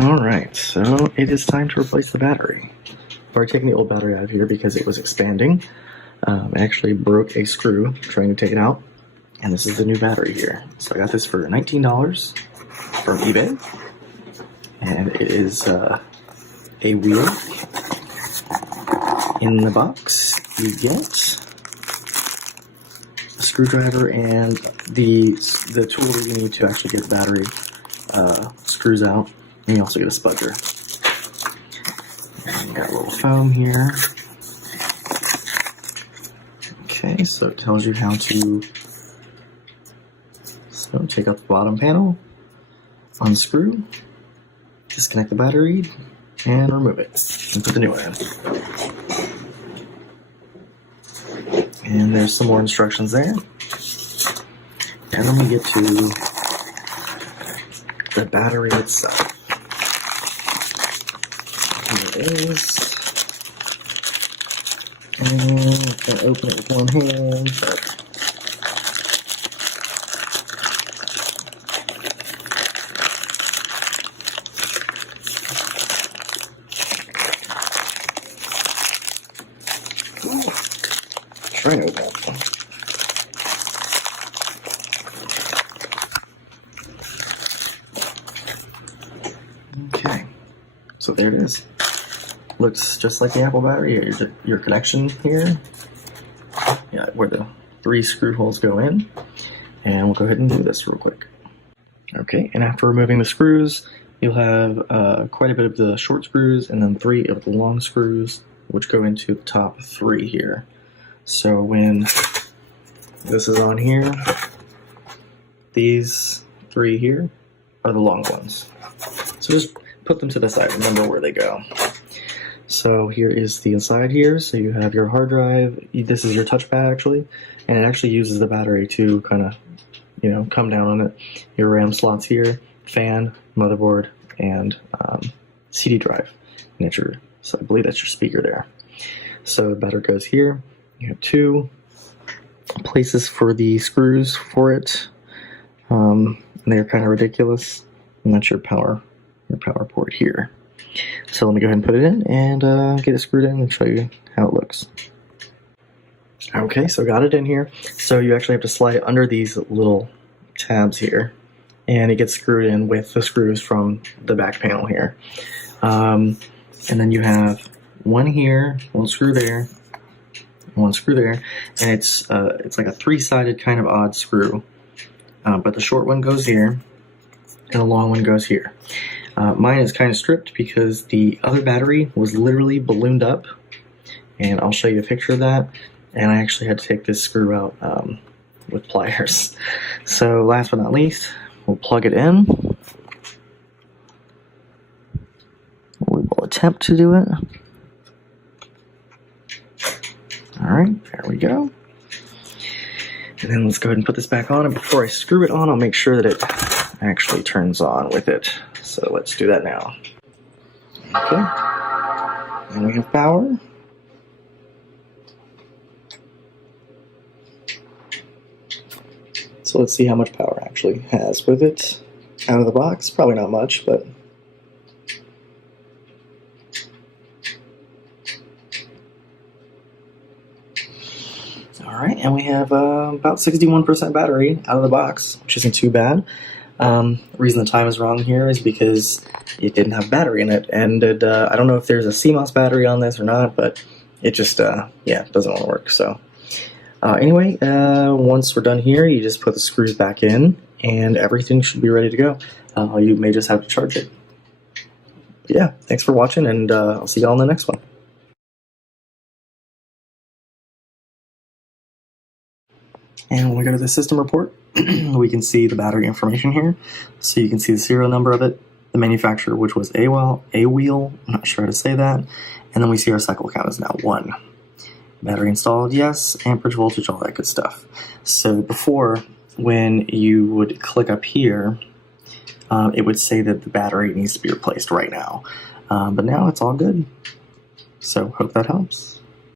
Alright, so it is time to replace the battery. I've already taken the old battery out of here because it was expanding. I actually broke a screw trying to take it out, and this is the new battery here. So I got this for $19 from eBay, and it is Aaweal. In the box, you get a screwdriver and the tool that you need to actually get the battery screws out. And you also get a spudger. And you got a little foam here. Okay, so it tells you how to take out the bottom panel, unscrew, disconnect the battery, and remove it, and put the new one in. And there's some more instructions there. And then we get to the battery itself. Here it is. And I'm gonna open it with one hand. Try to open it. Okay, so there it is. Looks just like the Apple battery. Your connection here, yeah, where the 3 screw holes go in. And we'll go ahead and do this real quick. Okay, and after removing the screws, you'll have quite a bit of the short screws and then 3 of the long screws, which go into the top 3 here. So when this is on here, these 3 here are the long ones. So just put them to the side, remember where they go. So here is the inside here, so you have your hard drive, this is your touchpad actually, and it actually uses the battery to kind of, you know, come down on it. Your RAM slots here, fan, motherboard, and CD drive. And so I believe that's your speaker there. So the battery goes here. You have 2 places for the screws for it. They're kind of ridiculous. And that's your power port here. So let me go ahead and put it in and get it screwed in and show you how it looks. Okay, so got it in here. So you actually have to slide it under these little tabs here, and it gets screwed in with the screws from the back panel here. And then you have one here, one screw there, one screw there, and it's like a 3-sided kind of odd screw. But the short one goes here, and the long one goes here. Mine is kind of stripped because the other battery was literally ballooned up, and I'll show you a picture of that. And I actually had to take this screw out with pliers. So last but not least, we'll plug it in. We will attempt to do it. Alright, there we go. And then let's go ahead and put this back on, and before I screw it on, I'll make sure that it actually turns on with it. So let's do that now. Okay, and we have power. So let's see how much power it actually has with it out of the box. Probably not much, but alright, and we have about 61% battery out of the box, which isn't too bad. The reason the time is wrong here is because it didn't have battery in it, and I don't know if there's a CMOS battery on this or not, but it just, yeah, doesn't want to work. So anyway, once we're done here, you just put the screws back in, and everything should be ready to go. You may just have to charge it. But yeah, thanks for watching, and I'll see y'all in the next one. And when we go to the system report, we can see the battery information here. So you can see the serial number of it, the manufacturer, which was Aaweal, I'm not sure how to say that. And then we see our cycle count is now 1. Battery installed, yes, amperage, voltage, all that good stuff. So before, when you would click up here, it would say that the battery needs to be replaced right now. But now it's all good. So hope that helps.